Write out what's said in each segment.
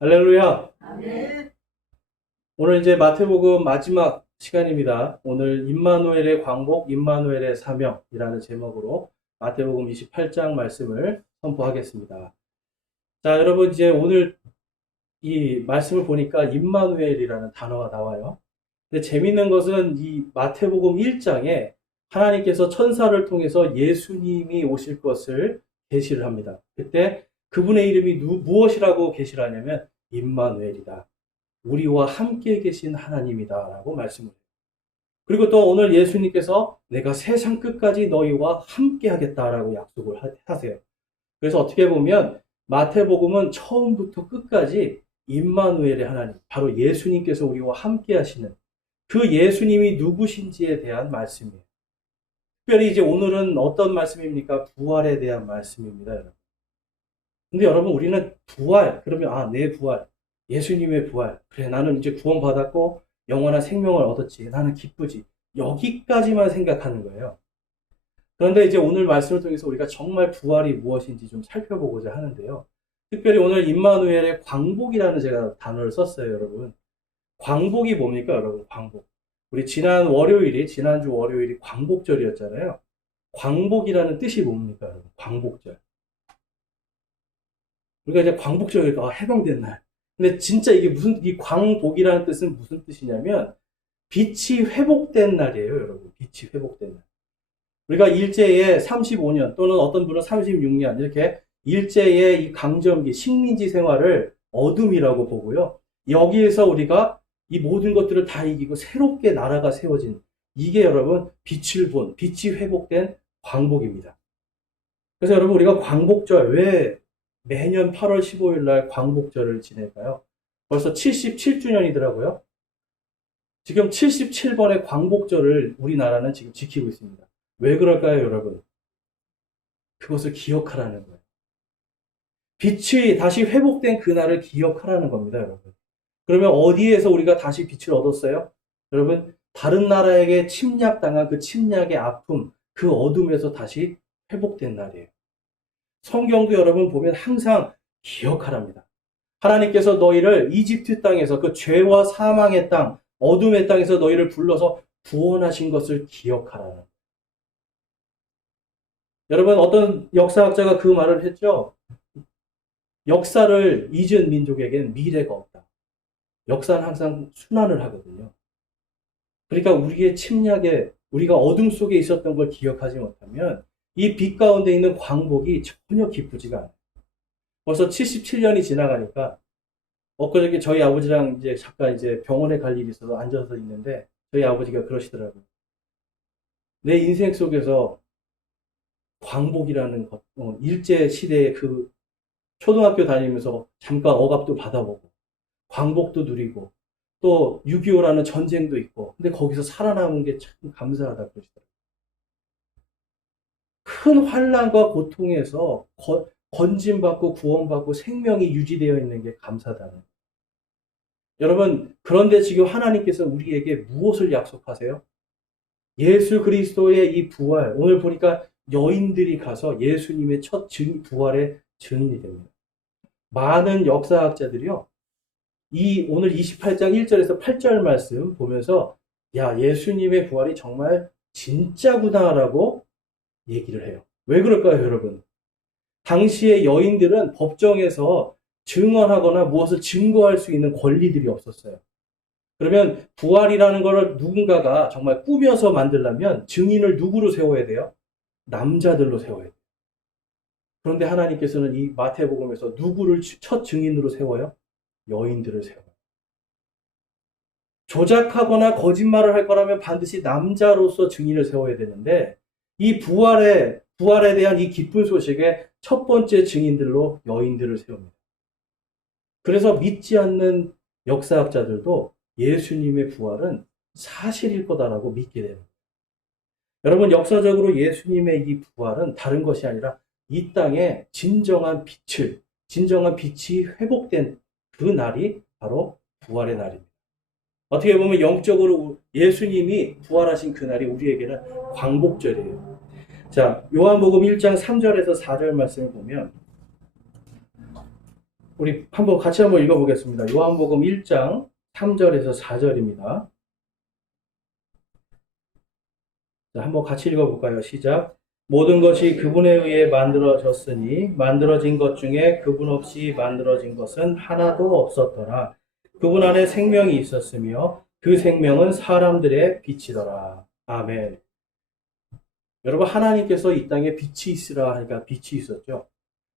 할렐루야. 아멘. 오늘 이제 마태복음 마지막 시간입니다. 오늘 임마누엘의 광복, 임마누엘의 사명이라는 제목으로 마태복음 28장 말씀을 선포하겠습니다. 자, 여러분 이제 오늘 이 말씀을 보니까 임마누엘이라는 단어가 나와요. 근데 재밌는 것은 이 마태복음 1장에 하나님께서 천사를 통해서 예수님이 오실 것을 계시를 합니다. 그때 그분의 이름이 무엇이라고 계시를 하냐면 임마누엘이다. 우리와 함께 계신 하나님이다라고 말씀을 해요. 그리고 또 오늘 예수님께서 내가 세상 끝까지 너희와 함께 하겠다라고 약속을 하세요. 그래서 어떻게 보면 마태복음은 처음부터 끝까지 임마누엘의 하나님, 바로 예수님께서 우리와 함께 하시는 그 예수님이 누구신지에 대한 말씀이에요. 특별히 이제 오늘은 어떤 말씀입니까? 부활에 대한 말씀입니다, 여러분. 근데 여러분, 우리는 부활, 그러면, 내 부활, 예수님의 부활. 그래, 나는 이제 구원받았고, 영원한 생명을 얻었지. 나는 기쁘지. 여기까지만 생각하는 거예요. 그런데 이제 오늘 말씀을 통해서 우리가 정말 부활이 무엇인지 좀 살펴보고자 하는데요. 특별히 오늘 임마누엘의 광복이라는 제가 단어를 썼어요, 여러분. 광복이 뭡니까, 여러분? 광복. 우리 지난주 월요일이 광복절이었잖아요. 광복이라는 뜻이 뭡니까, 여러분? 광복절. 우리가 이제 광복절이니까 해방된 날. 근데 진짜 이게 이 광복이라는 뜻은 무슨 뜻이냐면, 빛이 회복된 날이에요, 여러분. 빛이 회복된 날. 우리가 일제에 35년 또는 어떤 분은 36년 이렇게 일제의 이 강점기, 식민지 생활을 어둠이라고 보고요. 여기에서 우리가 이 모든 것들을 다 이기고 새롭게 나라가 세워진 이게 여러분 빛이 회복된 광복입니다. 그래서 여러분 우리가 광복절 왜 매년 8월 15일 날 광복절을 지낼까요? 벌써 77주년이더라고요. 지금 77번의 광복절을 우리나라는 지금 지키고 있습니다. 왜 그럴까요, 여러분? 그것을 기억하라는 거예요. 빛이 다시 회복된 그날을 기억하라는 겁니다, 여러분. 그러면 어디에서 우리가 다시 빛을 얻었어요? 여러분, 다른 나라에게 침략당한 그 침략의 아픔, 그 어둠에서 다시 회복된 날이에요. 성경도 여러분 보면 항상 기억하랍니다. 하나님께서 너희를 이집트 땅에서 그 죄와 사망의 땅, 어둠의 땅에서 너희를 불러서 구원하신 것을 기억하라는. 여러분 어떤 역사학자가 그 말을 했죠. 역사를 잊은 민족에겐 미래가 없다. 역사는 항상 순환을 하거든요. 그러니까 우리의 침략에 우리가 어둠 속에 있었던 걸 기억하지 못하면 이 빛 가운데 있는 광복이 전혀 기쁘지가 않아요. 벌써 77년이 지나가니까 엊그저께 저희 아버지랑 이제 잠깐 이제 병원에 갈 일이 있어서 앉아서 있는데 저희 아버지가 그러시더라고요. 내 인생 속에서 광복이라는 것, 일제 시대의 그 초등학교 다니면서 잠깐 억압도 받아보고 광복도 누리고 또 6.25라는 전쟁도 있고 근데 거기서 살아남은 게 참 감사하다 그러시더라고요. 큰 환난과 고통에서 건진받고 구원받고 생명이 유지되어 있는 게 감사다는. 여러분 그런데 지금 하나님께서 우리에게 무엇을 약속하세요? 예수 그리스도의 이 부활, 오늘 보니까 여인들이 가서 예수님의 첫 부활의 증인이 됩니다. 많은 역사학자들이요. 오늘 28장 1절에서 8절 말씀 보면서 야, 예수님의 부활이 정말 진짜구나라고 얘기를 해요. 왜 그럴까요, 여러분? 당시의 여인들은 법정에서 증언하거나 무엇을 증거할 수 있는 권리들이 없었어요. 그러면 부활이라는 걸 누군가가 정말 꾸며서 만들려면 증인을 누구로 세워야 돼요? 남자들로 세워야 돼요. 그런데 하나님께서는 이 마태복음에서 누구를 첫 증인으로 세워요? 여인들을 세워요. 조작하거나 거짓말을 할 거라면 반드시 남자로서 증인을 세워야 되는데 이 부활에 대한 이 기쁜 소식의 첫 번째 증인들로 여인들을 세웁니다. 그래서 믿지 않는 역사학자들도 예수님의 부활은 사실일 거다라고 믿게 됩니다. 여러분 역사적으로 예수님의 이 부활은 다른 것이 아니라 이 땅에 진정한 빛이 회복된 그 날이 바로 부활의 날입니다. 어떻게 보면 영적으로 예수님이 부활하신 그날이 우리에게는 광복절이에요. 자, 요한복음 1장 3절에서 4절 말씀을 보면 우리 같이 한번 읽어보겠습니다. 요한복음 1장 3절에서 4절입니다. 자, 한번 같이 읽어볼까요? 시작. 모든 것이 그분에 의해 만들어졌으니 만들어진 것 중에 그분 없이 만들어진 것은 하나도 없었더라. 그분 안에 생명이 있었으며 그 생명은 사람들의 빛이더라. 아멘. 여러분, 하나님께서 이 땅에 빛이 있으라 하니까 빛이 있었죠.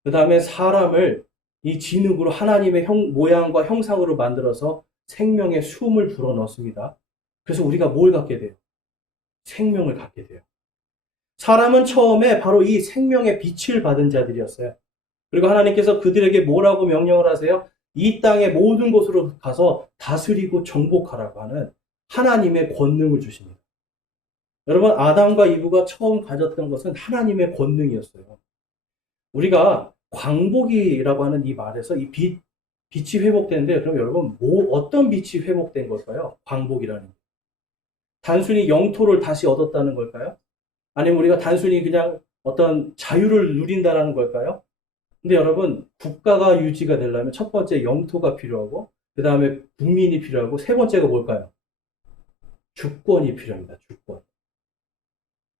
그 다음에 사람을 이 진흙으로 하나님의 모양과 형상으로 만들어서 생명의 숨을 불어넣습니다. 그래서 우리가 뭘 갖게 돼요? 생명을 갖게 돼요. 사람은 처음에 바로 이 생명의 빛을 받은 자들이었어요. 그리고 하나님께서 그들에게 뭐라고 명령을 하세요? 이 땅의 모든 곳으로 가서 다스리고 정복하라고 하는 하나님의 권능을 주십니다. 여러분, 아담과 이브가 처음 가졌던 것은 하나님의 권능이었어요. 우리가 광복이라고 하는 이 말에서 이 빛이 회복되는데, 그럼 여러분, 어떤 빛이 회복된 걸까요? 광복이라는. 단순히 영토를 다시 얻었다는 걸까요? 아니면 우리가 단순히 그냥 어떤 자유를 누린다는 걸까요? 근데 여러분, 국가가 유지가 되려면 첫 번째 영토가 필요하고, 그 다음에 국민이 필요하고, 세 번째가 뭘까요? 주권이 필요합니다. 주권.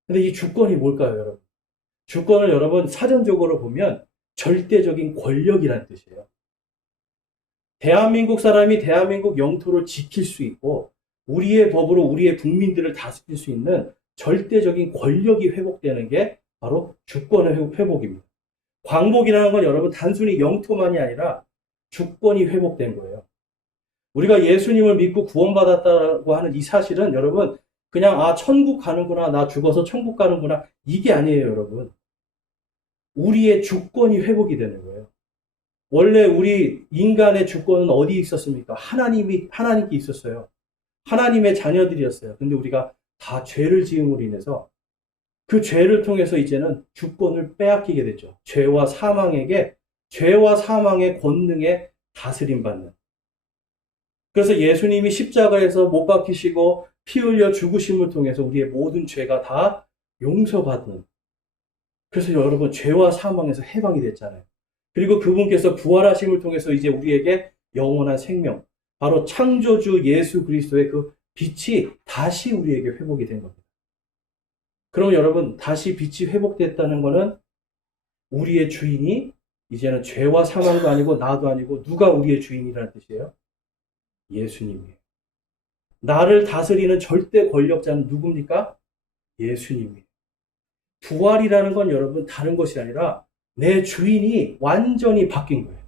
근데 이 주권이 뭘까요, 여러분? 주권을 여러분 사전적으로 보면 절대적인 권력이라는 뜻이에요. 대한민국 사람이 대한민국 영토를 지킬 수 있고 우리의 법으로 우리의 국민들을 다스릴 수 있는 절대적인 권력이 회복되는 게 바로 주권의 회복입니다. 광복이라는 건 여러분 단순히 영토만이 아니라 주권이 회복된 거예요. 우리가 예수님을 믿고 구원받았다고 하는 이 사실은 여러분 그냥 천국 가는구나, 나 죽어서 천국 가는구나, 이게 아니에요, 여러분. 우리의 주권이 회복이 되는 거예요. 원래 우리 인간의 주권은 어디 있었습니까? 하나님께 있었어요. 하나님의 자녀들이었어요. 근데 우리가 다 죄를 지음으로 인해서 그 죄를 통해서 이제는 주권을 빼앗기게 되죠. 죄와 사망의 권능에 다스림 받는. 그래서 예수님이 십자가에서 못 박히시고 피 흘려 죽으심을 통해서 우리의 모든 죄가 다 용서받는. 그래서 여러분 죄와 사망에서 해방이 됐잖아요. 그리고 그분께서 부활하심을 통해서 이제 우리에게 영원한 생명, 바로 창조주 예수 그리스도의 그 빛이 다시 우리에게 회복이 된 겁니다. 그럼 여러분 다시 빛이 회복됐다는 것은 우리의 주인이 이제는 죄와 사망도 아니고 나도 아니고 누가 우리의 주인이라는 뜻이에요? 예수님이에요. 나를 다스리는 절대 권력자는 누굽니까? 예수님이에요. 부활이라는 건 여러분 다른 것이 아니라 내 주인이 완전히 바뀐 거예요.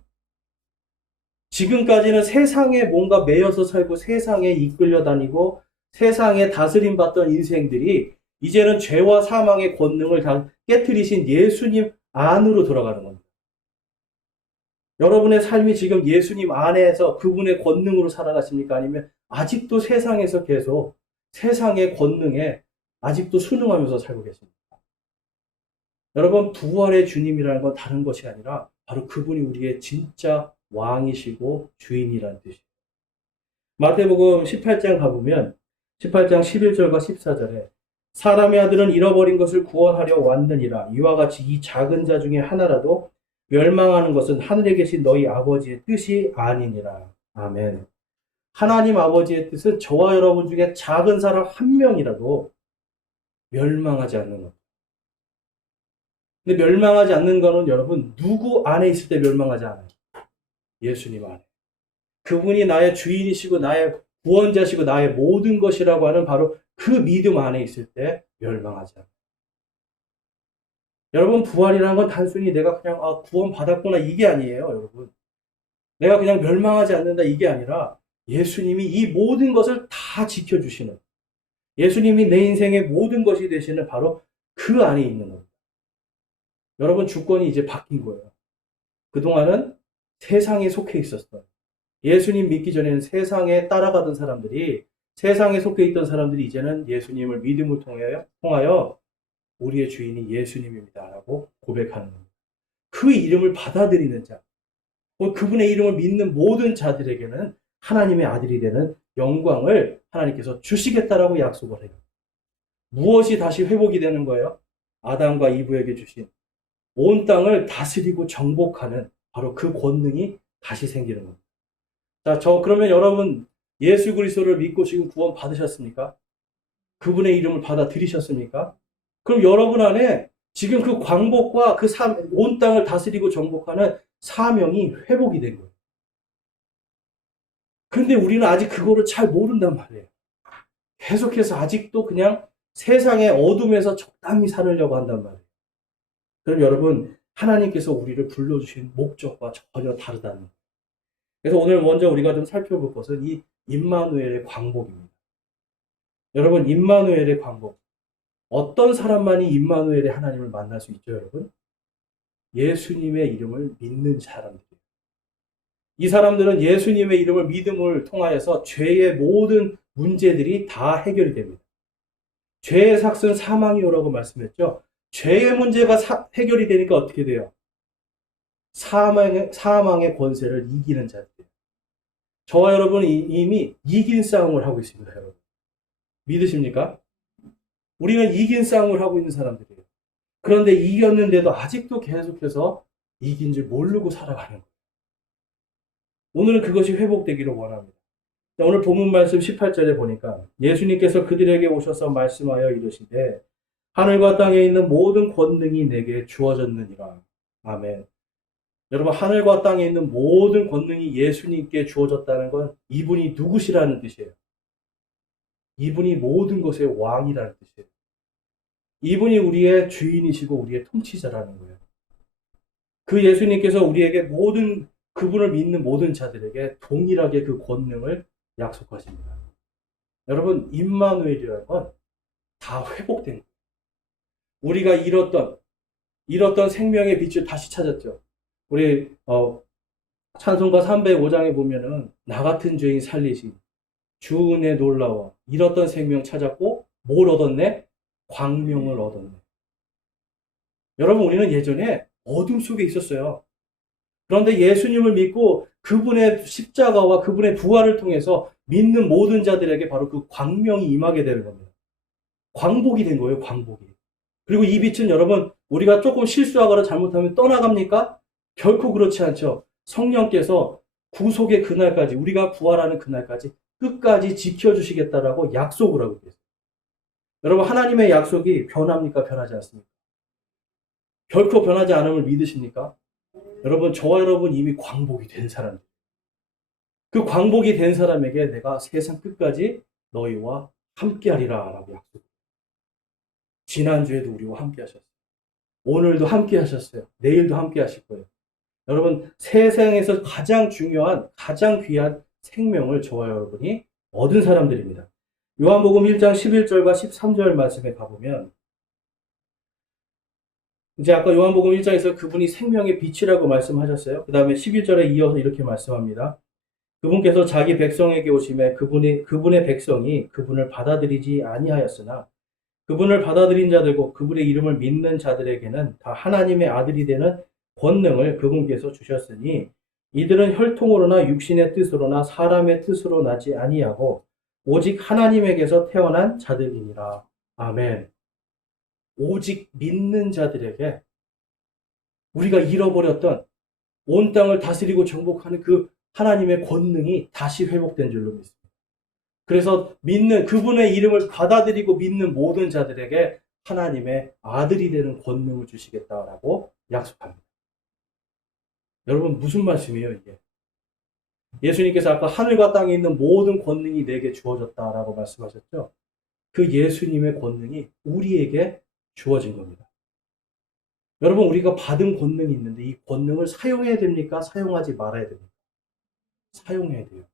지금까지는 세상에 뭔가 매여서 살고 세상에 이끌려 다니고 세상에 다스림 받던 인생들이 이제는 죄와 사망의 권능을 다 깨트리신 예수님 안으로 들어가는 겁니다. 여러분의 삶이 지금 예수님 안에서 그분의 권능으로 살아가십니까? 아니면 아직도 세상에서 계속 세상의 권능에 아직도 순응하면서 살고 계십니까? 여러분, 부활의 주님이라는 건 다른 것이 아니라 바로 그분이 우리의 진짜 왕이시고 주인이라는 뜻이에요. 마태복음 18장 가보면 18장 11절과 14절에 사람의 아들은 잃어버린 것을 구원하려 왔느니라. 이와 같이 이 작은 자 중에 하나라도 멸망하는 것은 하늘에 계신 너희 아버지의 뜻이 아니니라. 아멘. 하나님 아버지의 뜻은 저와 여러분 중에 작은 사람 한 명이라도 멸망하지 않는 것. 근데 멸망하지 않는 거는 여러분 누구 안에 있을 때 멸망하지 않아요? 예수님 안에. 그분이 나의 주인이시고 나의 구원자시고 나의 모든 것이라고 하는 바로 그 믿음 안에 있을 때 멸망하지 않아요. 여러분 부활이라는 건 단순히 내가 그냥 구원 받았구나 이게 아니에요, 여러분. 내가 그냥 멸망하지 않는다 이게 아니라 예수님이 이 모든 것을 다 지켜주시는, 예수님이 내 인생의 모든 것이 되시는 바로 그 안에 있는 겁니다. 여러분 주권이 이제 바뀐 거예요. 그동안은 세상에 속해 있었어요. 예수님 믿기 전에는 세상에 따라가던 사람들이, 세상에 속해 있던 사람들이 이제는 예수님을 믿음을 통하여 우리의 주인이 예수님입니다 라고 고백하는 겁니다. 그 이름을 받아들이는 자, 그분의 이름을 믿는 모든 자들에게는 하나님의 아들이 되는 영광을 하나님께서 주시겠다라고 약속을 해요. 무엇이 다시 회복이 되는 거예요? 아담과 이브에게 주신 온 땅을 다스리고 정복하는 바로 그 권능이 다시 생기는 겁니다. 자, 그러면 여러분 예수 그리스도를 믿고 지금 구원 받으셨습니까? 그분의 이름을 받아들이셨습니까? 그럼 여러분 안에 지금 그 광복과 그 온 땅을 다스리고 정복하는 사명이 회복이 된 거예요. 근데 우리는 아직 그거를 잘 모른단 말이에요. 계속해서 아직도 그냥 세상의 어둠에서 적당히 살으려고 한단 말이에요. 그럼 여러분, 하나님께서 우리를 불러주신 목적과 전혀 다르다는 거예요. 그래서 오늘 먼저 우리가 좀 살펴볼 것은 이 임마누엘의 광복입니다. 여러분, 임마누엘의 광복. 어떤 사람만이 임마누엘의 하나님을 만날 수 있죠, 여러분? 예수님의 이름을 믿는 사람들이에요. 이 사람들은 예수님의 이름을 믿음을 통하여서 죄의 모든 문제들이 다 해결이 됩니다. 죄의 삭은 사망이오라고 말씀했죠. 죄의 문제가 해결이 되니까 어떻게 돼요? 사망의 권세를 이기는 자들이에요. 저와 여러분은 이미 이긴 싸움을 하고 있습니다, 여러분. 믿으십니까? 우리는 이긴 싸움을 하고 있는 사람들이에요. 그런데 이겼는데도 아직도 계속해서 이긴 줄 모르고 살아가는 거예요. 오늘은 그것이 회복되기를 원합니다. 오늘 본문 말씀 18절에 보니까 예수님께서 그들에게 오셔서 말씀하여 이르시되 하늘과 땅에 있는 모든 권능이 내게 주어졌느니라. 아멘. 여러분, 하늘과 땅에 있는 모든 권능이 예수님께 주어졌다는 건 이분이 누구시라는 뜻이에요. 이분이 모든 것의 왕이라는 뜻이에요. 이분이 우리의 주인이시고 우리의 통치자라는 거예요. 그 예수님께서 우리에게 모든 그분을 믿는 모든 자들에게 동일하게 그 권능을 약속하십니다. 여러분, 임마누엘이라는 건 다 회복된 거예요. 우리가 잃었던 생명의 빛을 다시 찾았죠. 우리 찬송가 305장에 보면은 나 같은 죄인 살리신 주 은혜 놀라워 잃었던 생명 찾았고 뭘 얻었네? 광명을 얻었네. 여러분, 우리는 예전에 어둠 속에 있었어요. 그런데 예수님을 믿고 그분의 십자가와 그분의 부활을 통해서 믿는 모든 자들에게 바로 그 광명이 임하게 되는 겁니다. 광복이 된 거예요, 광복이. 그리고 이 빛은 여러분, 우리가 조금 실수하거나 잘못하면 떠나갑니까? 결코 그렇지 않죠. 성령께서 구속의 그날까지, 우리가 부활하는 그날까지 끝까지 지켜주시겠다라고 약속을 하고 계세요. 여러분, 하나님의 약속이 변합니까? 변하지 않습니까? 결코 변하지 않음을 믿으십니까? 여러분, 저와 여러분 이미 광복이 된 사람들. 그 광복이 된 사람에게 내가 세상 끝까지 너희와 함께하리라 라고 약속. 지난주에도 우리와 함께 하셨어요. 오늘도 함께 하셨어요. 내일도 함께 하실 거예요. 여러분, 세상에서 가장 중요한, 가장 귀한 생명을 저와 여러분이 얻은 사람들입니다. 요한복음 1장 11절과 13절 말씀에 가보면 이제 아까 요한복음 1장에서 그분이 생명의 빛이라고 말씀하셨어요. 그 다음에 11절에 이어서 이렇게 말씀합니다. 그분께서 자기 백성에게 오심에 그분의 백성이 그분을 받아들이지 아니하였으나 그분을 받아들인 자들과 그분의 이름을 믿는 자들에게는 다 하나님의 아들이 되는 권능을 그분께서 주셨으니 이들은 혈통으로나 육신의 뜻으로나 사람의 뜻으로 나지 아니하고 오직 하나님에게서 태어난 자들이니라. 아멘. 오직 믿는 자들에게 우리가 잃어버렸던 온 땅을 다스리고 정복하는 그 하나님의 권능이 다시 회복된 줄로 믿습니다. 그래서 믿는 그분의 이름을 받아들이고 믿는 모든 자들에게 하나님의 아들이 되는 권능을 주시겠다라고 약속합니다. 여러분, 무슨 말씀이에요, 이게? 예수님께서 아까 하늘과 땅에 있는 모든 권능이 내게 주어졌다라고 말씀하셨죠? 그 예수님의 권능이 우리에게 주어진 겁니다. 여러분, 우리가 받은 권능이 있는데 이 권능을 사용해야 됩니까? 사용하지 말아야 됩니까? 사용해야 돼요.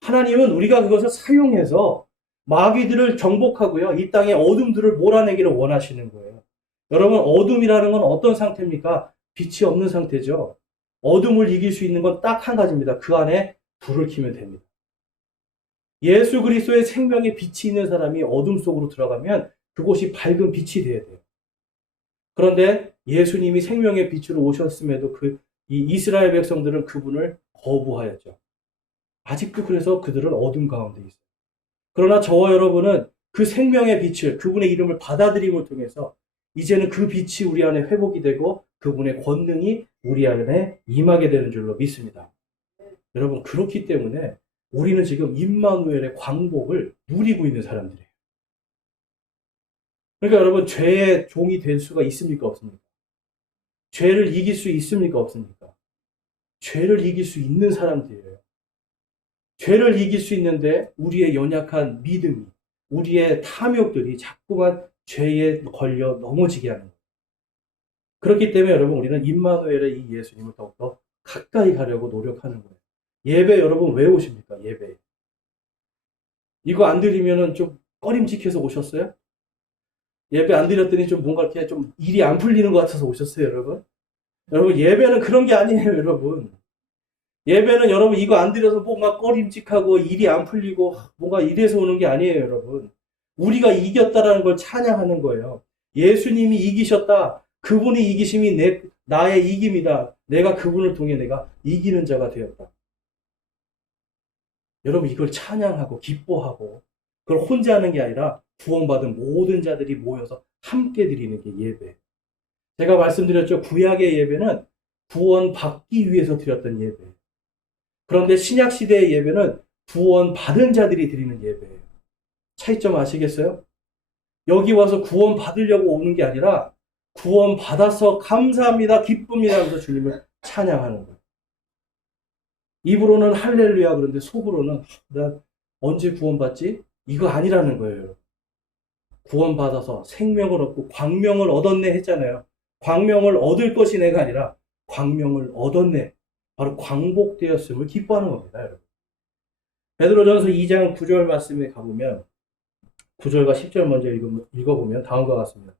하나님은 우리가 그것을 사용해서 마귀들을 정복하고요. 이 땅의 어둠들을 몰아내기를 원하시는 거예요. 여러분, 어둠이라는 건 어떤 상태입니까? 빛이 없는 상태죠. 어둠을 이길 수 있는 건 딱 한 가지입니다. 그 안에 불을 켜면 됩니다. 예수 그리스도의 생명의 빛이 있는 사람이 어둠 속으로 들어가면 그곳이 밝은 빛이 되어야 돼요. 그런데 예수님이 생명의 빛으로 오셨음에도 이 이스라엘 백성들은 그분을 거부하였죠. 아직도 그래서 그들은 어둠 가운데 있어요. 그러나 저와 여러분은 그 생명의 빛을, 그분의 이름을 받아들임을 통해서 이제는 그 빛이 우리 안에 회복이 되고 그분의 권능이 우리 안에 임하게 되는 줄로 믿습니다. 여러분, 그렇기 때문에 우리는 지금 임마누엘의 광복을 누리고 있는 사람들이에요. 그러니까 여러분, 죄의 종이 될 수가 있습니까? 없습니까? 죄를 이길 수 있습니까? 없습니까? 죄를 이길 수 있는 사람들이에요. 죄를 이길 수 있는데 우리의 연약한 믿음이, 우리의 탐욕들이 자꾸만 죄에 걸려 넘어지게 하는 거예요. 그렇기 때문에 여러분, 우리는 임마누엘의 이 예수님을 더욱더 가까이 가려고 노력하는 거예요. 예배 여러분 왜 오십니까? 예배. 이거 안 드리면은 좀 꺼림직해서 오셨어요? 예배 안 드렸더니 좀 뭔가 이렇게 좀 일이 안 풀리는 것 같아서 오셨어요, 여러분? 여러분, 예배는 그런 게 아니에요, 여러분. 예배는 여러분 이거 안 드려서 뭔가 꺼림직하고 일이 안 풀리고 뭔가 이래서 오는 게 아니에요, 여러분. 우리가 이겼다라는 걸 찬양하는 거예요. 예수님이 이기셨다. 그분의 이기심이 나의 이김이다. 내가 그분을 통해 내가 이기는 자가 되었다. 여러분 이걸 찬양하고 기뻐하고 그걸 혼자 하는 게 아니라 구원받은 모든 자들이 모여서 함께 드리는 게 예배. 제가 말씀드렸죠. 구약의 예배는 구원받기 위해서 드렸던 예배. 그런데 신약시대의 예배는 구원받은 자들이 드리는 예배예요. 차이점 아시겠어요? 여기 와서 구원받으려고 오는 게 아니라 구원받아서 감사합니다, 기쁩니다 하면서 주님을 찬양하는 거예요. 입으로는 할렐루야 그런데 속으로는 나 언제 구원받지? 이거 아니라는 거예요. 구원받아서 생명을 얻고 광명을 얻었네 했잖아요. 광명을 얻을 것이 내가 아니라 광명을 얻었네. 바로 광복되었음을 기뻐하는 겁니다, 여러분. 베드로전서 2장 9절 말씀에 가보면 9절과 10절 먼저 읽어보면 다음과 같습니다.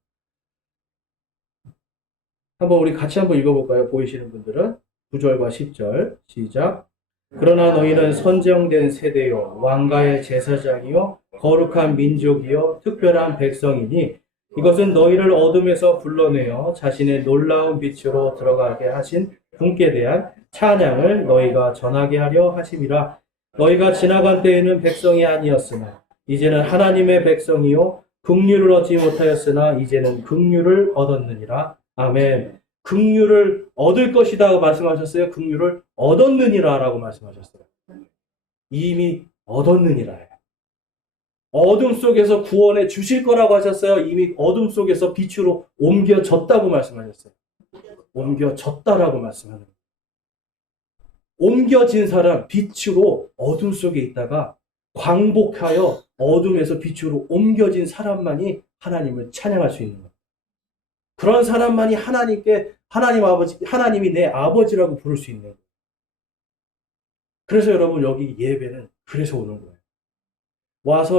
한번 우리 같이 한번 읽어볼까요? 보이시는 분들은 9절과 10절 시작. 그러나 너희는 선정된 세대요 왕가의 제사장이요 거룩한 민족이요 특별한 백성이니 이것은 너희를 어둠에서 불러내어 자신의 놀라운 빛으로 들어가게 하신 분께 대한 찬양을 너희가 전하게 하려 하심이라. 너희가 지나간 때에는 백성이 아니었으나 이제는 하나님의 백성이요 긍휼을 얻지 못하였으나 이제는 긍휼을 얻었느니라. 아멘. 긍휼을 얻을 것이다 말씀하셨어요? 긍휼을 얻었느니라 라고 말씀하셨어요. 이미 얻었느니라. 어둠 속에서 구원해 주실 거라고 하셨어요. 이미 어둠 속에서 빛으로 옮겨졌다고 말씀하셨어요. 옮겨졌다라고 말씀하는 거예요. 옮겨진 사람, 빛으로 어둠 속에 있다가 광복하여 어둠에서 빛으로 옮겨진 사람만이 하나님을 찬양할 수 있는 거예요. 그런 사람만이 하나님이 내 아버지라고 부를 수 있는 거예요. 그래서 여러분 여기 예배는 그래서 오는 거예요.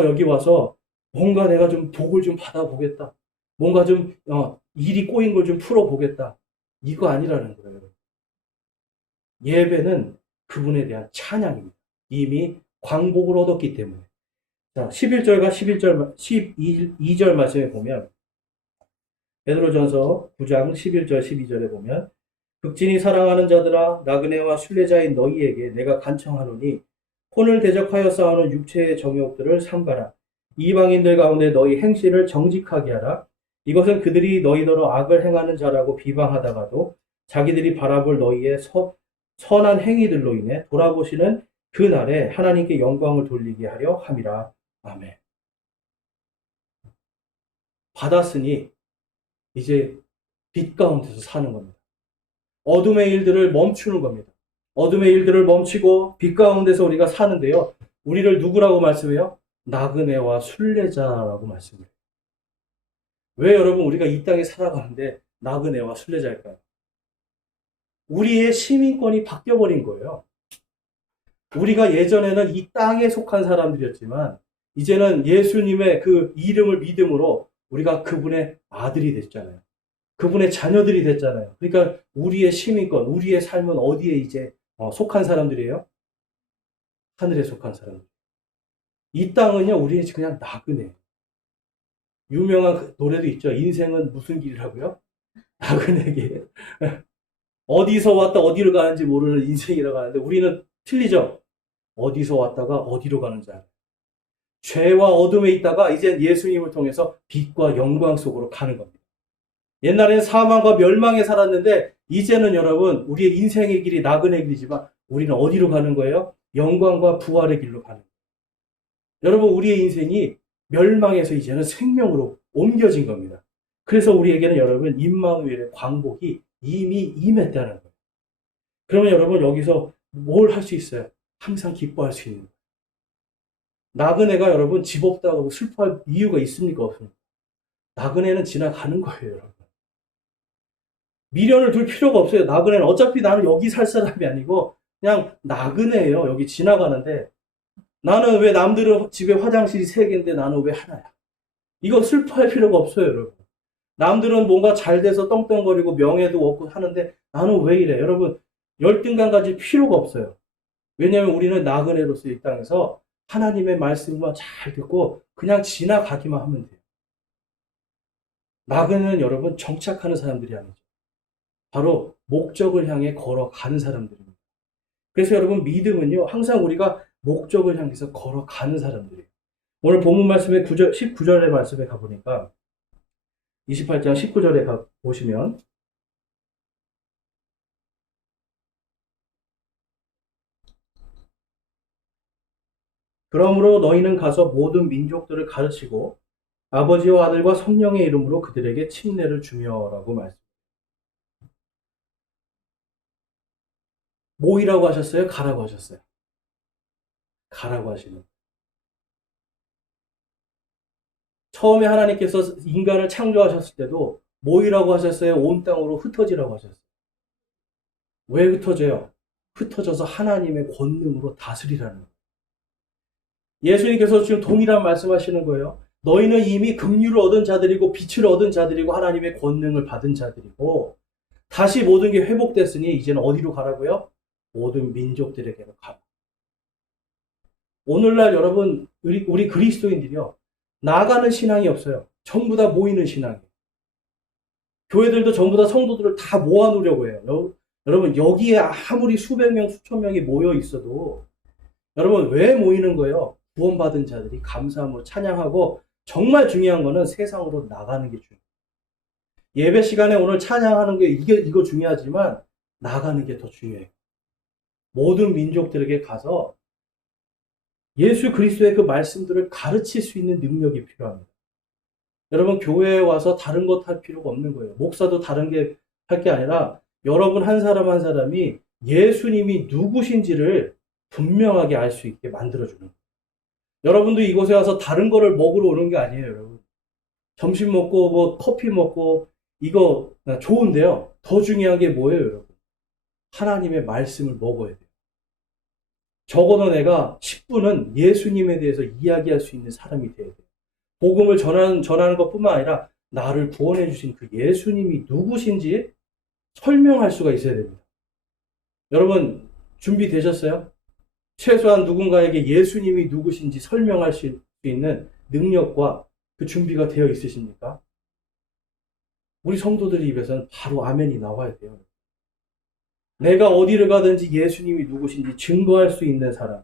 여기 와서 뭔가 내가 좀 복을 좀 받아보겠다. 뭔가 좀 일이 꼬인 걸 좀 풀어보겠다. 이거 아니라는 거예요. 예배는 그분에 대한 찬양입니다. 이미 광복을 얻었기 때문에. 자, 11절과 12절 말씀에 보면 베드로전서 9장 11절 12절에 보면 극진히 사랑하는 자들아 나그네와 순례자인 너희에게 내가 간청하노니 혼을 대적하여 싸우는 육체의 정욕들을 삼가라. 이방인들 가운데 너희 행실을 정직하게 하라. 이것은 그들이 너희더러 악을 행하는 자라고 비방하다가도 자기들이 바라볼 너희의 선한 행위들로 인해 돌아보시는 그 날에 하나님께 영광을 돌리게 하려 함이라. 아멘. 받았으니 이제 빛 가운데서 사는 겁니다. 어둠의 일들을 멈추는 겁니다. 어둠의 일들을 멈추고 빛 가운데서 우리가 사는데요. 우리를 누구라고 말씀해요? 나그네와 순례자라고 말씀해요. 왜 여러분 우리가 이 땅에 살아가는데 나그네와 순례자일까요? 우리의 시민권이 바뀌어버린 거예요. 우리가 예전에는 이 땅에 속한 사람들이었지만 이제는 예수님의 그 이름을 믿음으로 우리가 그분의 아들이 됐잖아요. 그분의 자녀들이 됐잖아요. 그러니까 우리의 시민권, 우리의 삶은 어디에 이제 속한 사람들이에요? 하늘에 속한 사람들. 이 땅은요, 우리의 그냥 나그네. 유명한 노래도 있죠. 인생은 무슨 길이라고요? 나그네 길. 어디서 왔다 어디로 가는지 모르는 인생이라고 하는데 우리는 틀리죠. 어디서 왔다가 어디로 가는지 알아요. 죄와 어둠에 있다가 이제 예수님을 통해서 빛과 영광 속으로 가는 겁니다. 옛날에는 사망과 멸망에 살았는데 이제는 여러분 우리의 인생의 길이 나그네 길이지만 우리는 어디로 가는 거예요? 영광과 부활의 길로 가는 거예요. 여러분, 우리의 인생이 멸망에서 이제는 생명으로 옮겨진 겁니다. 그래서 우리에게는 여러분, 임마누엘의 광복이 이미 임했다는 거예요. 그러면 여러분, 여기서 뭘 할 수 있어요? 항상 기뻐할 수 있는 거예요. 나그네가 여러분, 집 없다고 슬퍼할 이유가 있습니까? 없습니까? 나그네는 지나가는 거예요, 여러분. 미련을 둘 필요가 없어요. 나그네는 어차피 나는 여기 살 사람이 아니고 그냥 나그네예요. 여기 지나가는데 나는 왜 남들은 집에 화장실이 3개인데 나는 왜 하나야? 이거 슬퍼할 필요가 없어요, 여러분. 남들은 뭔가 잘 돼서 떵떵거리고 명예도 얻고 하는데 나는 왜 이래? 여러분, 열등감 가질 필요가 없어요. 왜냐하면 우리는 나그네로서 이 땅에서 하나님의 말씀만 잘 듣고 그냥 지나가기만 하면 돼요. 나그네는 여러분 정착하는 사람들이 아니죠. 바로 목적을 향해 걸어가는 사람들입니다. 그래서 여러분, 믿음은요, 항상 우리가 목적을 향해서 걸어가는 사람들이에요. 오늘 본문 말씀에 19절의 말씀에 가보니까 28장 19절에 보시면 그러므로 너희는 가서 모든 민족들을 가르치고 아버지와 아들과 성령의 이름으로 그들에게 침례를 주며라고 말씀. 모이라고 하셨어요? 가라고 하셨어요? 가라고 하시는. 처음에 하나님께서 인간을 창조하셨을 때도 모이라고 하셨어요? 온 땅으로 흩어지라고 하셨어요? 왜 흩어져요? 흩어져서 하나님의 권능으로 다스리라는 거예요. 예수님께서 지금 동일한 말씀하시는 거예요. 너희는 이미 긍휼을 얻은 자들이고 빛을 얻은 자들이고 하나님의 권능을 받은 자들이고 다시 모든 게 회복됐으니 이제는 어디로 가라고요? 모든 민족들에게로 가라. 오늘날 여러분, 우리 그리스도인들이요, 나가는 신앙이 없어요. 전부 다 모이는 신앙이에요. 교회들도 전부 다 성도들을 다 모아놓으려고 해요. 여러분, 여기에 아무리 수백 명, 수천 명이 모여 있어도 여러분, 왜 모이는 거예요? 구원받은 자들이 감사함으로 찬양하고, 정말 중요한 거는 세상으로 나가는 게 중요해요. 예배 시간에 오늘 찬양하는 게 이거 중요하지만 나가는 게 더 중요해요. 모든 민족들에게 가서 예수 그리스도의 그 말씀들을 가르칠 수 있는 능력이 필요합니다. 여러분, 교회에 와서 다른 것 할 필요가 없는 거예요. 목사도 다른 게 할 게 아니라 여러분 한 사람 한 사람이 예수님이 누구신지를 분명하게 알 수 있게 만들어주는 거예요. 여러분도 이곳에 와서 다른 거를 먹으러 오는 게 아니에요, 여러분. 점심 먹고 뭐 커피 먹고 이거 좋은데요. 더 중요한 게 뭐예요, 여러분? 하나님의 말씀을 먹어야 돼요. 적어도 내가 10분은 예수님에 대해서 이야기할 수 있는 사람이 돼야 돼요. 복음을 전하는 것뿐만 아니라 나를 구원해 주신 그 예수님이 누구신지 설명할 수가 있어야 됩니다. 여러분, 준비되셨어요? 최소한 누군가에게 예수님이 누구신지 설명할 수 있는 능력과 그 준비가 되어 있으십니까? 우리 성도들의 입에서는 바로 아멘이 나와야 돼요. 내가 어디를 가든지 예수님이 누구신지 증거할 수 있는 사람.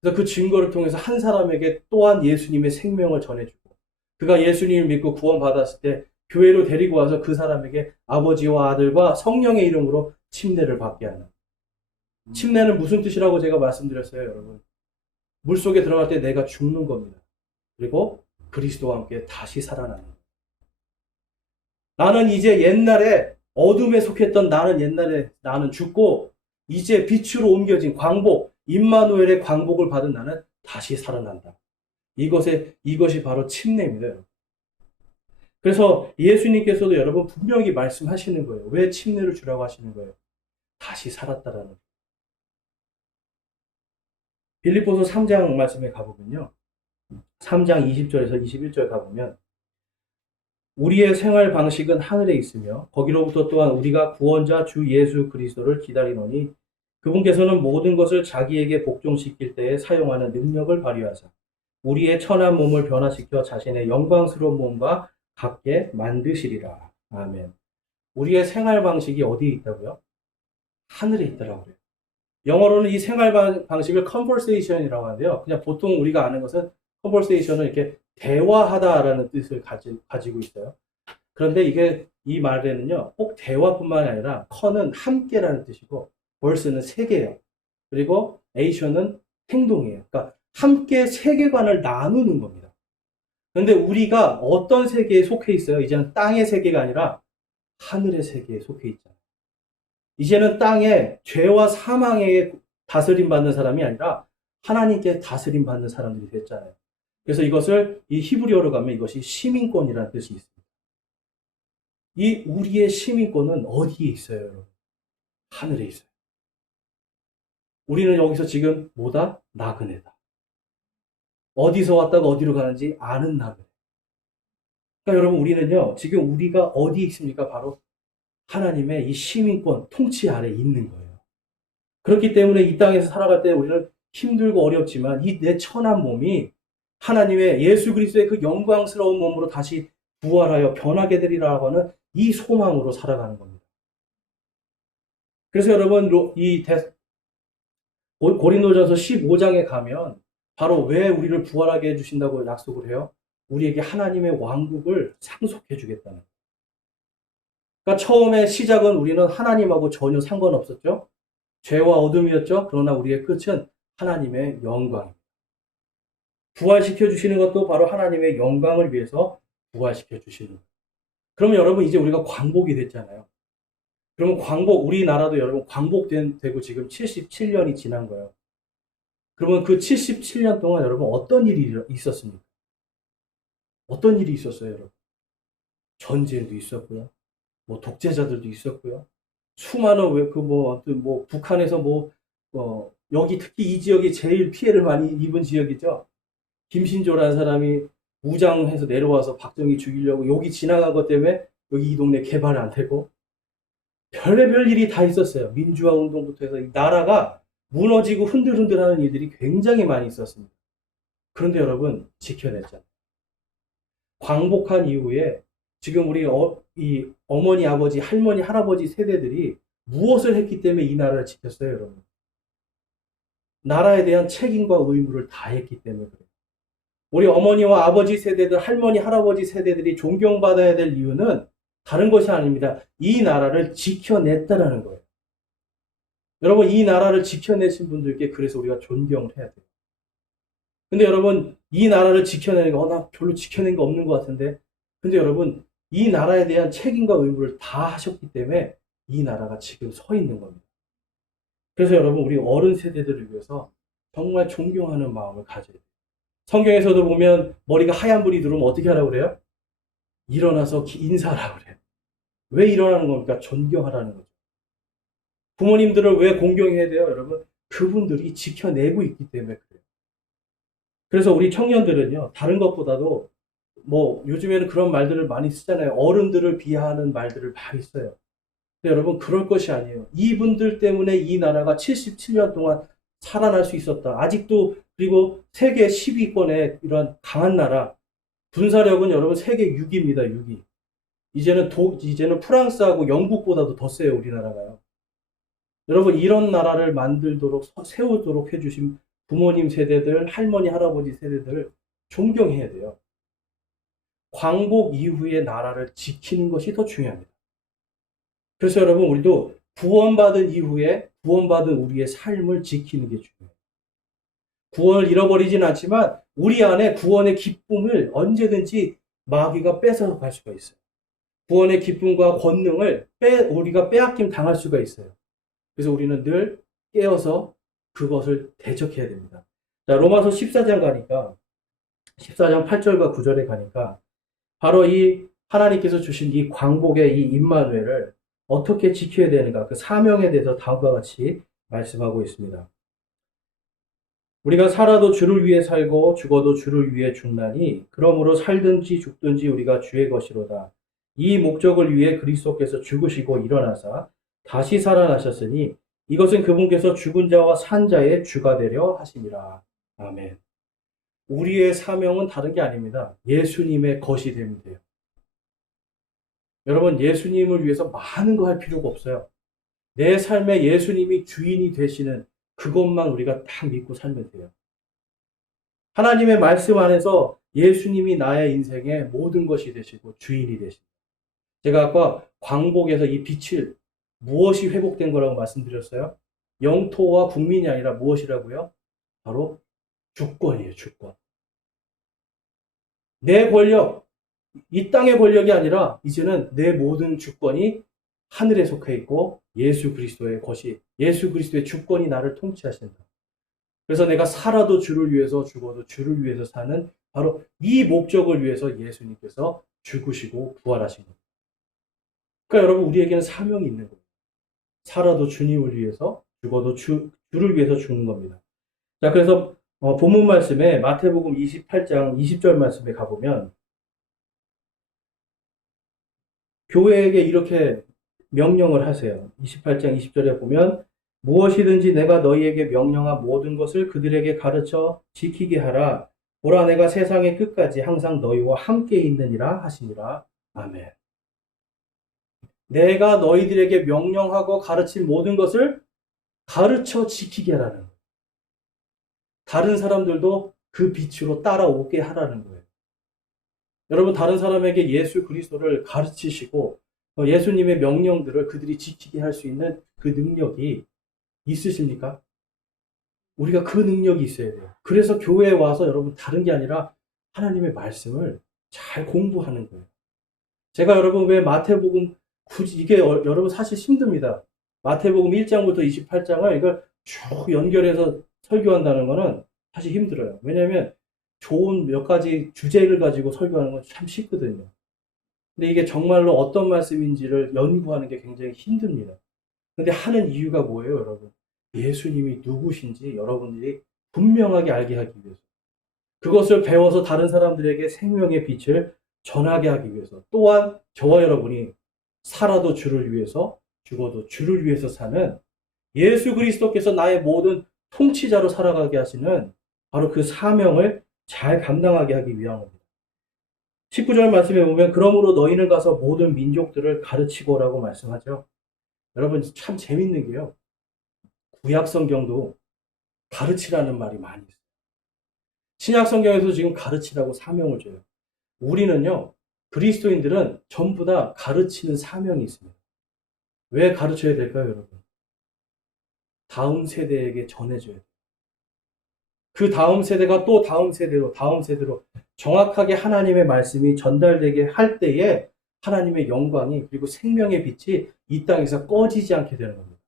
그래서 그 증거를 통해서 한 사람에게 또한 예수님의 생명을 전해주고, 그가 예수님을 믿고 구원받았을 때 교회로 데리고 와서 그 사람에게 아버지와 아들과 성령의 이름으로 침례를 받게 하는. 침례는 무슨 뜻이라고 제가 말씀드렸어요, 여러분? 물속에 들어갈 때 내가 죽는 겁니다. 그리고 그리스도와 함께 다시 살아나는. 나는 이제 옛날에 어둠에 속했던 나는 죽고 이제 빛으로 옮겨진 광복, 임마누엘의 광복을 받은 나는 다시 살아난다. 이것이 바로 침례입니다. 그래서 예수님께서도 여러분 분명히 말씀하시는 거예요. 왜 침례를 주라고 하시는 거예요? 다시 살았다라는 거예요. 빌립보서 3장 말씀에 가보면요. 3장 20절에서 21절 가보면 우리의 생활 방식은 하늘에 있으며 거기로부터 또한 우리가 구원자 주 예수 그리스도를 기다리노니 그분께서는 모든 것을 자기에게 복종시킬 때에 사용하는 능력을 발휘하사 우리의 천한 몸을 변화시켜 자신의 영광스러운 몸과 같게 만드시리라. 아멘. 우리의 생활 방식이 어디에 있다고요? 하늘에 있더라고요. 영어로는 이 생활 방식을 conversation이라고 하는데요. 그냥 보통 우리가 아는 것은 conversation은 이렇게 대화하다라는 뜻을 가지고 있어요. 그런데 이 말에는요, 꼭 대화뿐만 아니라 con은 함께라는 뜻이고 벌스는 세계예요. 그리고 에이션은 행동이에요. 그러니까 함께 세계관을 나누는 겁니다. 그런데 우리가 어떤 세계에 속해 있어요? 이제는 땅의 세계가 아니라 하늘의 세계에 속해 있잖아요. 이제는 땅에 죄와 사망에 다스림 받는 사람이 아니라 하나님께 다스림 받는 사람들이 됐잖아요. 그래서 이것을 이 히브리어로 가면 이것이 시민권이라는 뜻이 있습니다. 이 우리의 시민권은 어디에 있어요, 여러분? 하늘에 있어요. 우리는 여기서 지금 뭐다? 나그네다. 어디서 왔다가 어디로 가는지 아는 나그네. 그러니까 여러분 우리는요, 지금 우리가 어디에 있습니까? 바로 하나님의 이 시민권, 통치 아래 있는 거예요. 그렇기 때문에 이 땅에서 살아갈 때 우리는 힘들고 어렵지만 이 내 천한 몸이 하나님의 예수 그리스도의 그 영광스러운 몸으로 다시 부활하여 변하게 되리라고 하는 이 소망으로 살아가는 겁니다. 그래서 여러분 고린도전서 15장에 가면 바로 왜 우리를 부활하게 해주신다고 약속을 해요? 우리에게 하나님의 왕국을 상속해 주겠다는 거예요. 그러니까 처음에 시작은 우리는 하나님하고 전혀 상관없었죠. 죄와 어둠이었죠. 그러나 우리의 끝은 하나님의 영광입니다. 부활시켜 주시는 것도 바로 하나님의 영광을 위해서 부활시켜 주시는 거예요. 그러면 여러분 이제 우리가 광복이 됐잖아요. 그러면 우리나라도 여러분 광복되고 지금 77년이 지난 거예요. 그러면 그 77년 동안 여러분 어떤 일이 있었습니까? 어떤 일이 있었어요, 여러분? 전쟁도 있었고요. 뭐 독재자들도 있었고요. 수많은 북한에서 여기 특히 이 지역이 제일 피해를 많이 입은 지역이죠. 김신조라는 사람이 무장해서 내려와서 박정희 죽이려고 여기 지나간 것 때문에 여기 이 동네 개발 안 되고 별의별 일이 다 있었어요. 민주화 운동부터 해서 이 나라가 무너지고 흔들흔들하는 일들이 굉장히 많이 있었습니다. 그런데 여러분 지켜냈잖아요. 광복한 이후에 지금 우리 이 어머니, 아버지, 할머니, 할아버지 세대들이 무엇을 했기 때문에 이 나라를 지켰어요, 여러분? 나라에 대한 책임과 의무를 다했기 때문에 그래요. 우리 어머니와 아버지 세대들, 할머니, 할아버지 세대들이 존경받아야 될 이유는 다른 것이 아닙니다. 이 나라를 지켜냈다라는 거예요. 여러분, 이 나라를 지켜내신 분들께 그래서 우리가 존경을 해야 돼요. 근데 여러분, 이 나라를 지켜내는 거, 나 별로 지켜낸 거 없는 것 같은데. 근데 여러분, 이 나라에 대한 책임과 의무를 다 하셨기 때문에 이 나라가 지금 서 있는 겁니다. 그래서 여러분, 우리 어른 세대들을 위해서 정말 존경하는 마음을 가져야 돼요. 성경에서도 보면 머리가 하얀 분이 들어오면 어떻게 하라고 그래요? 일어나서 인사하라고 그래요. 왜 일어나는 겁니까? 존경하라는 거죠. 부모님들을 왜 공경해야 돼요, 여러분? 그분들이 지켜내고 있기 때문에 그래요. 그래서 우리 청년들은요, 다른 것보다도 요즘에는 그런 말들을 많이 쓰잖아요. 어른들을 비하하는 말들을 많이 써요. 근데 여러분, 그럴 것이 아니에요. 이분들 때문에 이 나라가 77년 동안 살아날 수 있었다. 아직도, 그리고 세계 10위권의 이런 강한 나라, 군사력은 여러분 세계 6위입니다, 6위. 이제는 프랑스하고 영국보다도 더 세요, 우리나라가요. 여러분, 이런 나라를 만들도록, 세우도록 해주신 부모님 세대들, 할머니, 할아버지 세대들을 존경해야 돼요. 광복 이후의 나라를 지키는 것이 더 중요합니다. 그래서 여러분, 우리도 구원받은 이후에 구원받은 우리의 삶을 지키는 게 중요해요. 구원을 잃어버리진 않지만 우리 안에 구원의 기쁨을 언제든지 마귀가 뺏어갈 수가 있어요. 구원의 기쁨과 권능을 우리가 빼앗김 당할 수가 있어요. 그래서 우리는 늘 깨어서 그것을 대적해야 됩니다. 자, 로마서 14장 가니까 14장 8절과 9절에 가니까 바로 이 하나님께서 주신 이 광복의 이 임마누엘을 어떻게 지켜야 되는가, 그 사명에 대해서 다음과 같이 말씀하고 있습니다. 우리가 살아도 주를 위해 살고 죽어도 주를 위해 죽나니 그러므로 살든지 죽든지 우리가 주의 것이로다. 이 목적을 위해 그리스도께서 죽으시고 일어나사 다시 살아나셨으니 이것은 그분께서 죽은 자와 산 자의 주가 되려 하심이라. 아멘. 우리의 사명은 다른 게 아닙니다. 예수님의 것이 되면 돼요. 여러분, 예수님을 위해서 많은 거 할 필요가 없어요. 내 삶에 예수님이 주인이 되시는 그것만 우리가 딱 믿고 살면 돼요. 하나님의 말씀 안에서 예수님이 나의 인생의 모든 것이 되시고 주인이 되시고, 제가 아까 광복에서 이 빛을 무엇이 회복된 거라고 말씀드렸어요? 영토와 국민이 아니라 무엇이라고요? 바로 주권이에요, 주권. 내 권력, 이 땅의 권력이 아니라 이제는 내 모든 주권이 하늘에 속해 있고 예수 그리스도의 것이, 예수 그리스도의 주권이 나를 통치하신다. 그래서 내가 살아도 주를 위해서 죽어도 주를 위해서 사는 바로 이 목적을 위해서 예수님께서 죽으시고 부활하신 겁니다. 그러니까 여러분 우리에게는 사명이 있는 거예요. 살아도 주님을 위해서 죽어도 주를 위해서 죽는 겁니다. 자, 그래서 본문 말씀에 마태복음 28장 20절 말씀에 가보면 교회에게 이렇게 명령을 하세요. 28장 20절에 보면 무엇이든지 내가 너희에게 명령한 모든 것을 그들에게 가르쳐 지키게 하라. 보라 내가 세상의 끝까지 항상 너희와 함께 있느니라 하시니라. 아멘. 내가 너희들에게 명령하고 가르친 모든 것을 가르쳐 지키게 하라는 거예요. 다른 사람들도 그 빛으로 따라오게 하라는 거예요. 여러분 다른 사람에게 예수 그리스도를 가르치시고 예수님의 명령들을 그들이 지키게 할 수 있는 그 능력이 있으십니까? 우리가 그 능력이 있어야 돼요. 그래서 교회에 와서 여러분 다른 게 아니라 하나님의 말씀을 잘 공부하는 거예요. 제가 여러분 왜 마태복음 굳이 이게 여러분 사실 힘듭니다. 마태복음 1장부터 28장을 이걸 쭉 연결해서 설교한다는 거는 사실 힘들어요. 왜냐하면 좋은 몇 가지 주제를 가지고 설교하는 건 참 쉽거든요. 근데 이게 정말로 어떤 말씀인지를 연구하는 게 굉장히 힘듭니다. 근데 하는 이유가 뭐예요, 여러분? 예수님이 누구신지 여러분들이 분명하게 알게 하기 위해서. 그것을 배워서 다른 사람들에게 생명의 빛을 전하게 하기 위해서. 또한 저와 여러분이 살아도 주를 위해서, 죽어도 주를 위해서 사는 예수 그리스도께서 나의 모든 통치자로 살아가게 하시는 바로 그 사명을 잘 감당하게 하기 위한 겁니다. 19절 말씀에 보면 그러므로 너희는 가서 모든 민족들을 가르치고 오라고 말씀하죠. 여러분 참 재밌는 게요. 구약 성경도 가르치라는 말이 많이 있어요. 신약 성경에서 지금 가르치라고 사명을 줘요. 우리는요. 그리스도인들은 전부 다 가르치는 사명이 있습니다. 왜 가르쳐야 될까요, 여러분? 다음 세대에게 전해줘야 돼요. 그 다음 세대가 또 다음 세대로 정확하게 하나님의 말씀이 전달되게 할 때에 하나님의 영광이 그리고 생명의 빛이 이 땅에서 꺼지지 않게 되는 겁니다.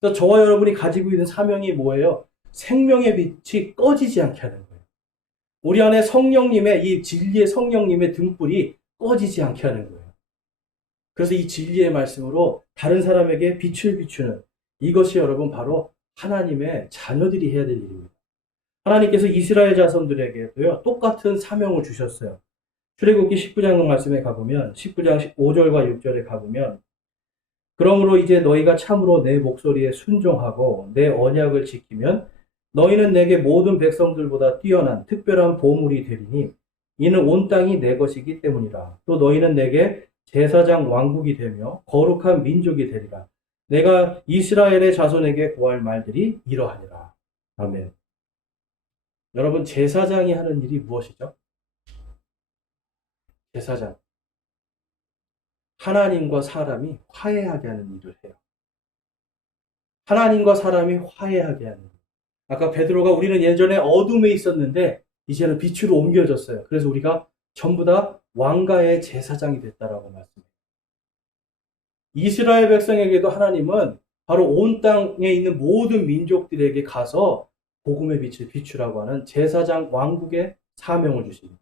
그래서 저와 여러분이 가지고 있는 사명이 뭐예요? 생명의 빛이 꺼지지 않게 하는 거예요. 우리 안에 성령님의 이 진리의 성령님의 등불이 꺼지지 않게 하는 거예요. 그래서 이 진리의 말씀으로 다른 사람에게 빛을 비추는 이것이 여러분 바로 하나님의 자녀들이 해야 될 일입니다. 하나님께서 이스라엘 자손들에게도요 똑같은 사명을 주셨어요. 출애굽기 19장 말씀에 가보면 19장 5절과 6절에 가보면 그러므로 이제 너희가 참으로 내 목소리에 순종하고 내 언약을 지키면 너희는 내게 모든 백성들보다 뛰어난 특별한 보물이 되리니 이는 온 땅이 내 것이기 때문이라. 또 너희는 내게 제사장 왕국이 되며 거룩한 민족이 되리라. 내가 이스라엘의 자손에게 고할 말들이 이러하니라. 아멘. 여러분 제사장이 하는 일이 무엇이죠? 제사장. 하나님과 사람이 화해하게 하는 일을 해요. 하나님과 사람이 화해하게 하는 일. 아까 베드로가 우리는 예전에 어둠에 있었는데 이제는 빛으로 옮겨졌어요. 그래서 우리가 전부 다 왕가의 제사장이 됐다라고 말씀해요. 이스라엘 백성에게도 하나님은 바로 온 땅에 있는 모든 민족들에게 가서 복음의 빛을 비추라고 하는 제사장 왕국의 사명을 주십니다.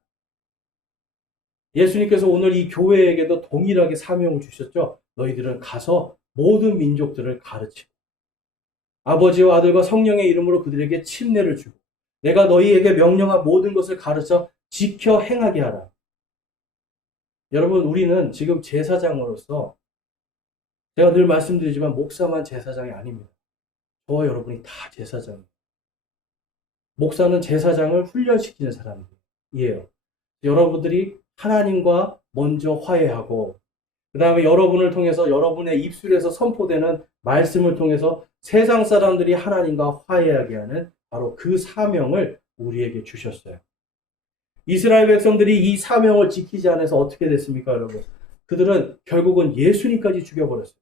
예수님께서 오늘 이 교회에게도 동일하게 사명을 주셨죠. 너희들은 가서 모든 민족들을 가르치고 아버지와 아들과 성령의 이름으로 그들에게 침례를 주고 내가 너희에게 명령한 모든 것을 가르쳐 지켜 행하게 하라. 여러분 우리는 지금 제사장으로서 제가 늘 말씀드리지만 목사만 제사장이 아닙니다. 저와 여러분이 다 제사장입니다. 목사는 제사장을 훈련시키는 사람이에요. 여러분들이 하나님과 먼저 화해하고 그 다음에 여러분을 통해서 여러분의 입술에서 선포되는 말씀을 통해서 세상 사람들이 하나님과 화해하게 하는 바로 그 사명을 우리에게 주셨어요. 이스라엘 백성들이 이 사명을 지키지 않아서 어떻게 됐습니까, 여러분? 그들은 결국은 예수님까지 죽여버렸어요.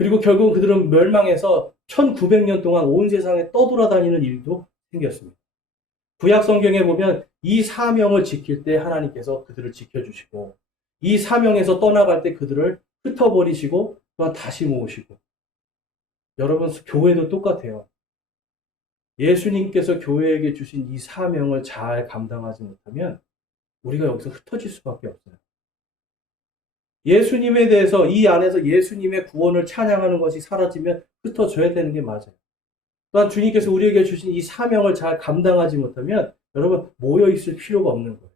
그리고 결국 그들은 멸망해서 1900년 동안 온 세상에 떠돌아다니는 일도 생겼습니다. 구약 성경에 보면 이 사명을 지킬 때 하나님께서 그들을 지켜주시고 이 사명에서 떠나갈 때 그들을 흩어버리시고 또한 다시 모으시고 여러분 교회도 똑같아요. 예수님께서 교회에게 주신 이 사명을 잘 감당하지 못하면 우리가 여기서 흩어질 수밖에 없어요. 예수님에 대해서 이 안에서 예수님의 구원을 찬양하는 것이 사라지면 흩어져야 되는 게 맞아요. 또한 주님께서 우리에게 주신 이 사명을 잘 감당하지 못하면 여러분 모여 있을 필요가 없는 거예요.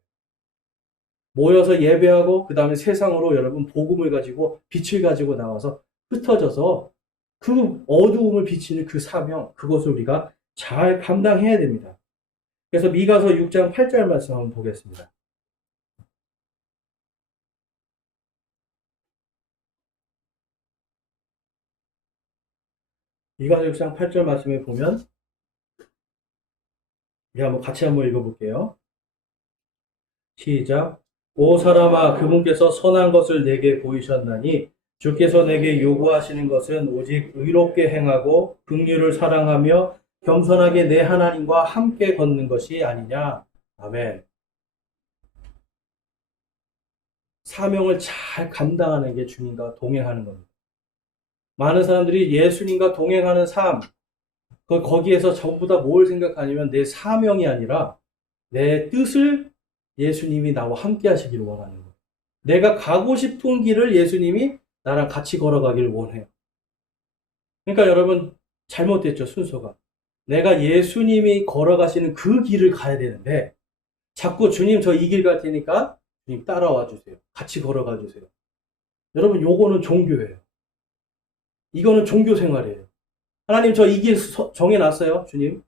모여서 예배하고 그 다음에 세상으로 여러분 복음을 가지고 빛을 가지고 나와서 흩어져서 그 어두움을 비치는 그 사명 그것을 우리가 잘 감당해야 됩니다. 그래서 미가서 6장 8절 말씀 한번 보겠습니다. 미가서 6장 8절 말씀에 보면 우리 한번 같이 한번 읽어볼게요. 시작. 오 사람아 그분께서 선한 것을 내게 보이셨나니 주께서 내게 요구하시는 것은 오직 의롭게 행하고 긍휼을 사랑하며 겸손하게 내 하나님과 함께 걷는 것이 아니냐. 아멘. 사명을 잘 감당하는 게 주님과 동행하는 겁니다. 많은 사람들이 예수님과 동행하는 삶, 거기에서 전부 다 뭘 생각하냐면 내 사명이 아니라 내 뜻을 예수님이 나와 함께 하시기를 원하는 거예요. 내가 가고 싶은 길을 예수님이 나랑 같이 걸어가기를 원해요. 그러니까 여러분 잘못됐죠, 순서가. 내가 예수님이 걸어가시는 그 길을 가야 되는데 자꾸 주님 저 이 길 갈 테니까 주님 따라와 주세요. 같이 걸어가 주세요. 여러분 요거는 종교예요. 이거는 종교 생활이에요. 하나님 저 이 길 정해놨어요. 주님.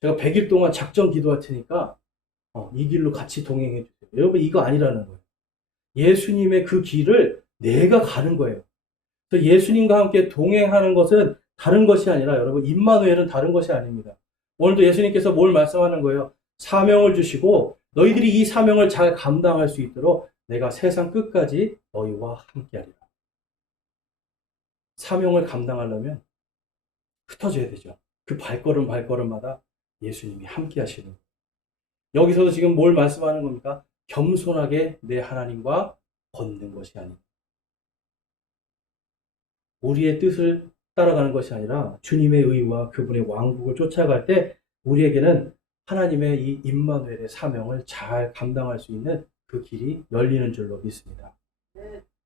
제가 100일 동안 작정 기도할 테니까 이 길로 같이 동행해 주세요. 여러분 이거 아니라는 거예요. 예수님의 그 길을 내가 가는 거예요. 그래서 예수님과 함께 동행하는 것은 다른 것이 아니라 여러분 임마누엘은 다른 것이 아닙니다. 오늘도 예수님께서 뭘 말씀하는 거예요? 사명을 주시고 너희들이 이 사명을 잘 감당할 수 있도록 내가 세상 끝까지 너희와 함께하리라. 사명을 감당하려면 흩어져야 되죠. 그 발걸음마다 예수님이 함께 하시는 거예요. 여기서도 지금 뭘 말씀하는 겁니까? 겸손하게 내 하나님과 걷는 것이 아닙니다. 우리의 뜻을 따라가는 것이 아니라 주님의 의와 그분의 왕국을 쫓아갈 때 우리에게는 하나님의 이 임마누엘의 사명을 잘 감당할 수 있는 그 길이 열리는 줄로 믿습니다.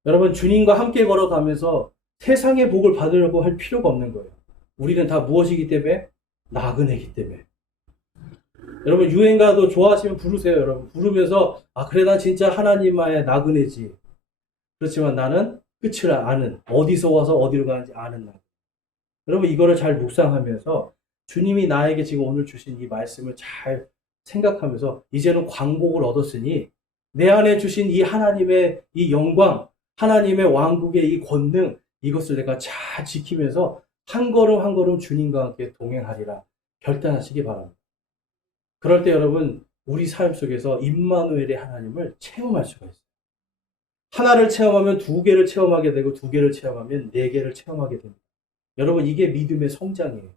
여러분 주님과 함께 걸어가면서 세상의 복을 받으려고 할 필요가 없는 거예요. 우리는 다 무엇이기 때문에? 나그네이기 때문에. 여러분 유행가도 좋아하시면 부르세요. 여러분 부르면서 그래 난 진짜 하나님의 나그네지. 그렇지만 나는 끝을 아는 어디서 와서 어디로 가는지 아는 나그네. 여러분 이거를 잘 묵상하면서 주님이 나에게 지금 오늘 주신 이 말씀을 잘 생각하면서 이제는 광복을 얻었으니 내 안에 주신 이 하나님의 이 영광, 하나님의 왕국의 이 권능 이것을 내가 잘 지키면서 한 걸음 한 걸음 주님과 함께 동행하리라 결단하시기 바랍니다. 그럴 때 여러분 우리 삶 속에서 임마누엘의 하나님을 체험할 수가 있어요. 하나를 체험하면 두 개를 체험하게 되고 두 개를 체험하면 네 개를 체험하게 됩니다. 여러분 이게 믿음의 성장이에요.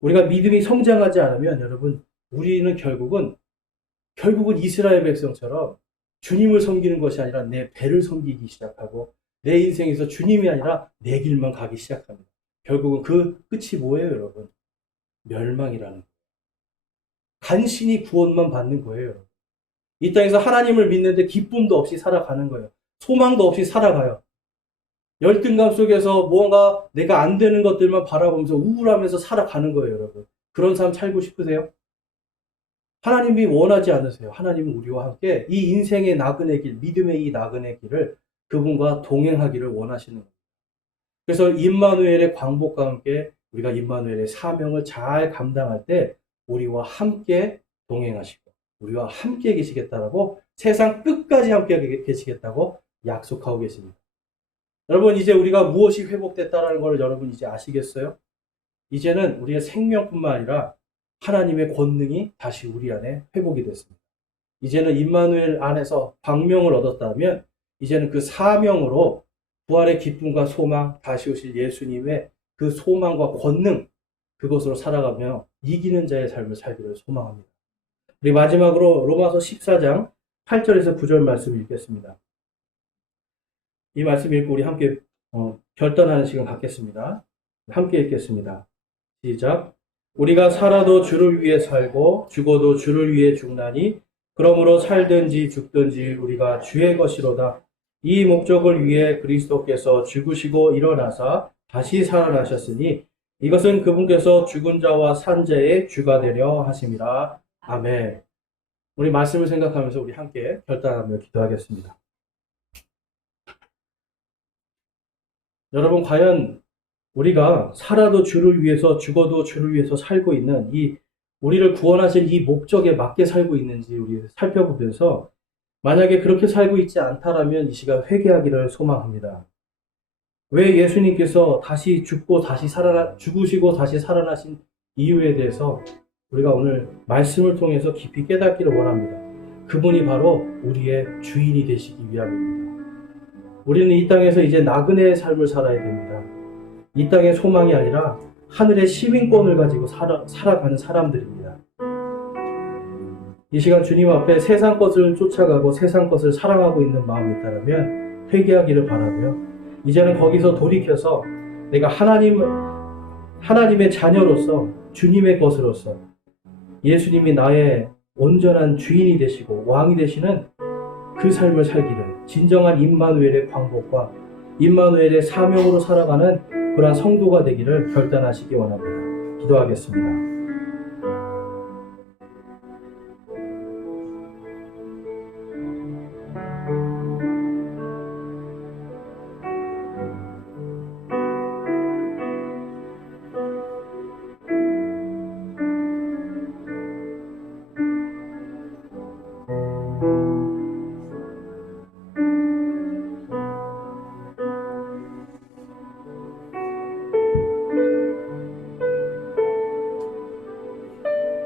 우리가 믿음이 성장하지 않으면 여러분 우리는 결국은 이스라엘 백성처럼 주님을 섬기는 것이 아니라 내 배를 섬기기 시작하고 내 인생에서 주님이 아니라 내 길만 가기 시작합니다. 결국은 그 끝이 뭐예요 여러분? 멸망이라는 거예요. 간신히 구원만 받는 거예요. 여러분. 이 땅에서 하나님을 믿는데 기쁨도 없이 살아가는 거예요. 소망도 없이 살아가요. 열등감 속에서 뭔가 내가 안 되는 것들만 바라보면서 우울하면서 살아가는 거예요, 여러분. 그런 삶 살고 싶으세요? 하나님이 원하지 않으세요. 하나님은 우리와 함께 이 인생의 나그네 길, 믿음의 이 나그네 길을 그분과 동행하기를 원하시는 거예요. 그래서 임마누엘의 광복과 함께 우리가 임마누엘의 사명을 잘 감당할 때 우리와 함께 동행하시고 우리와 함께 계시겠다라고 세상 끝까지 함께 계시겠다고 약속하고 계십니다. 여러분 이제 우리가 무엇이 회복됐다는 걸 여러분 이제 아시겠어요? 이제는 우리의 생명뿐만 아니라 하나님의 권능이 다시 우리 안에 회복이 됐습니다. 이제는 임마누엘 안에서 광명을 얻었다면 이제는 그 사명으로 부활의 기쁨과 소망, 다시 오실 예수님의 그 소망과 권능, 그것으로 살아가며 이기는 자의 삶을 살기를 소망합니다. 우리 마지막으로 로마서 14장 8절에서 9절 말씀을 읽겠습니다. 이 말씀 읽고 우리 함께 결단하는 시간 갖겠습니다. 함께 읽겠습니다. 시작. 우리가 살아도 주를 위해 살고 죽어도 주를 위해 죽나니 그러므로 살든지 죽든지 우리가 주의 것이로다. 이 목적을 위해 그리스도께서 죽으시고 일어나사 다시 살아나셨으니 이것은 그분께서 죽은 자와 산 자의 주가 되려 하심이라. 아멘. 우리 말씀을 생각하면서 우리 함께 결단하며 기도하겠습니다. 여러분, 과연 우리가 살아도 주를 위해서 죽어도 주를 위해서 살고 있는 이 우리를 구원하신 이 목적에 맞게 살고 있는지 우리 살펴보면서 만약에 그렇게 살고 있지 않다라면 이 시간 회개하기를 소망합니다. 왜 예수님께서 다시 죽으시고 다시 살아나신 이유에 대해서 우리가 오늘 말씀을 통해서 깊이 깨닫기를 원합니다. 그분이 바로 우리의 주인이 되시기 위함입니다. 우리는 이 땅에서 이제 나그네의 삶을 살아야 됩니다. 이 땅의 소망이 아니라 하늘의 시민권을 가지고 살아가는 사람들입니다. 이 시간 주님 앞에 세상 것을 쫓아가고 세상 것을 사랑하고 있는 마음이 있다면 회개하기를 바라고요. 이제는 거기서 돌이켜서 내가 하나님의 자녀로서 주님의 것으로서 예수님이 나의 온전한 주인이 되시고 왕이 되시는 그 삶을 살기를 진정한 임마누엘의 광복과 임마누엘의 사명으로 살아가는 그러한 성도가 되기를 결단하시기 원합니다. 기도하겠습니다.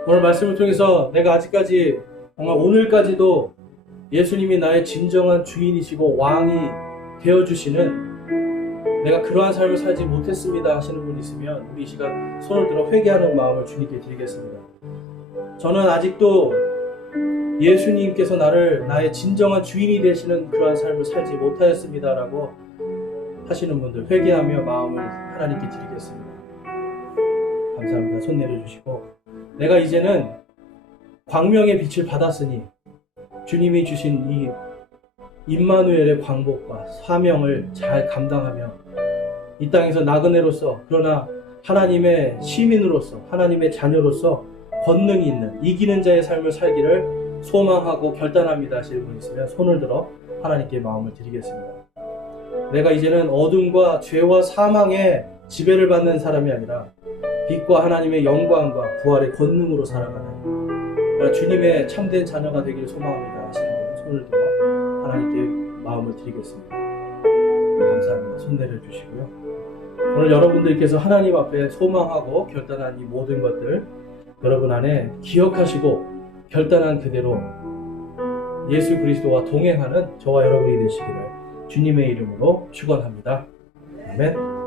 오늘 말씀을 통해서 내가 아직까지 정말 오늘까지도 예수님이 나의 진정한 주인이시고 왕이 되어주시는 내가 그러한 삶을 살지 못했습니다 하시는 분 있으면 우리 이 시간 손을 들어 회개하는 마음을 주님께 드리겠습니다. 저는 아직도 예수님께서 나의 진정한 주인이 되시는 그러한 삶을 살지 못하였습니다 라고 하시는 분들 회개하며 마음을 하나님께 드리겠습니다. 감사합니다. 손 내려주시고 내가 이제는 광명의 빛을 받았으니 주님이 주신 이 임마누엘의 광복과 사명을 잘 감당하며 이 땅에서 나그네로서 그러나 하나님의 시민으로서 하나님의 자녀로서 권능이 있는 이기는 자의 삶을 살기를 소망하고 결단합니다 하시는 분 있으면 손을 들어 하나님께 마음을 드리겠습니다. 내가 이제는 어둠과 죄와 사망의 지배를 받는 사람이 아니라 빛과 하나님의 영광과 부활의 권능으로 살아가는 주님의 참된 자녀가 되기를 소망합니다 하시는 분 손을 들어 하나님께 마음을 드리겠습니다. 감사합니다. 손 내려주시고요. 오늘 여러분들께서 하나님 앞에 소망하고 결단한 이 모든 것들 여러분 안에 기억하시고 결단한 그대로 예수 그리스도와 동행하는 저와 여러분이 되시기를 주님의 이름으로 축원합니다. 아멘.